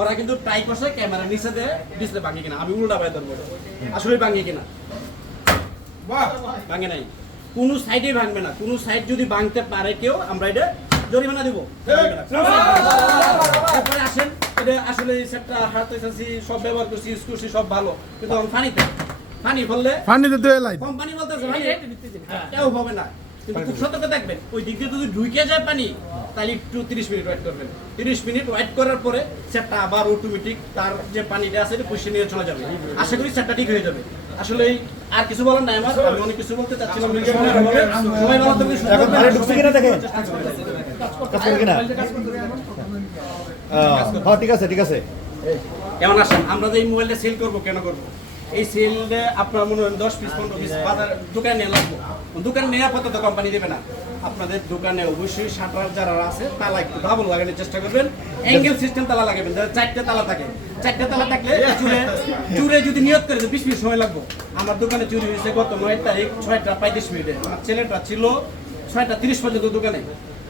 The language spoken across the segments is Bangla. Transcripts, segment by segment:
ওরা কিন্তু ট্রাই করছে ক্যামেরা নিচে দিয়ে ডিসপ্লে ভাঙে কিনা। আমি উল্টা পাই ধরবো। আসলে ভাঙে কিনা। ভাঙে নাই। কোনো সাইডে ভাঙবে না। কোনো সাইড যদি ভাঙতে পারে কেউ আমরা এটা জরিমানা দিব। তারপরে আসেন এটা আসলে এই সেটটা হাতে চাচ্ছি সব ব্যবহার করছি ইউজ করছি সব ভালো। কিন্তু এখন পানিতে পানি ফললে পানিতে তো এলাই কোম্পানি বলতেছে ভাই কেউ হবে না। কিন্তু খুব সতর্ক থাকবেন। ওই দিক দিয়ে যদি ঢুকে যায় পানি তাহলে একটু তিরিশ মিনিট ওয়েট করবেন। তিরিশ মিনিট ওয়েট করার পরে সেটটা আবার অটোমেটিক তার যে পানিটা আছে এটা পুষে নিয়ে চলে যাবে। আশা করি সেটটা ঠিক হয়ে যাবে। আসলে আর কিছু বলার নাই আমার আমি অনেক কিছু বলতে চাচ্ছিলাম। সময় ভালো থাকবেন এখন থাকবেন। ঢুকছে কিনা দেখেন। কাজ করে কিনা হ্যাঁ ঠিক আছে ঠিক আছে। কেমন আসেন আমরা যে এই মোবাইলটা সেল করব কেন করব? এই সেলটা আপনার মনে হয় দশ পিস পনেরো পিস বাজার দোকানে নিয়ে লাগবো। দোকানে নেওয়া পর্যন্ত কোম্পানি দেবে না। আপনাদের দোকানে অবশ্যই শাটার যারা আছে, তালা একটু ডাবল লাগানোর চেষ্টা করবেন। অ্যাঙ্গেল সিস্টেম তালা লাগাবেন চারটে তালা থাকে। চারটে তালা থাকলে চুরে চুরে যদি নিয়ত করে, বিশ মিনিট সময় লাগবো। আমার দোকানে চুরি হয়েছে গত নয় তারিখ, ছয়টা পঁয়ত্রিশ মিনিটে। আমার ছেলেটা ছিল ছয়টা তিরিশ পর্যন্ত দোকানে।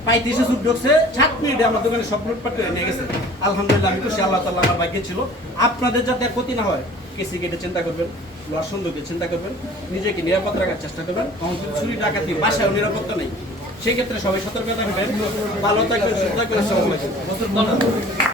পঁয়ত্রিশে সুদ ঢুকছে, সাত মিনিটে আমার দোকানে সব লুটপাট করে নিয়ে গেছে। আলহামদুলিল্লাহ, আমি খুশি, আল্লাহ তাল্লাহ আমার ভাগ্যে ছিল। আপনাদের যাতে ক্ষতি না হয়, কেসি কেটে চিন্তা করবেন, লসন্দকে চিন্তা করবেন, নিজেকে নিরাপদ রাখার চেষ্টা করবেন। চুরি ডাকাতি বাসায় নিরাপত্তা নেই। সেই ক্ষেত্রে সবাই সতর্ক থাকবেন। ভালো থাকবেন সুস্থ থাকবেন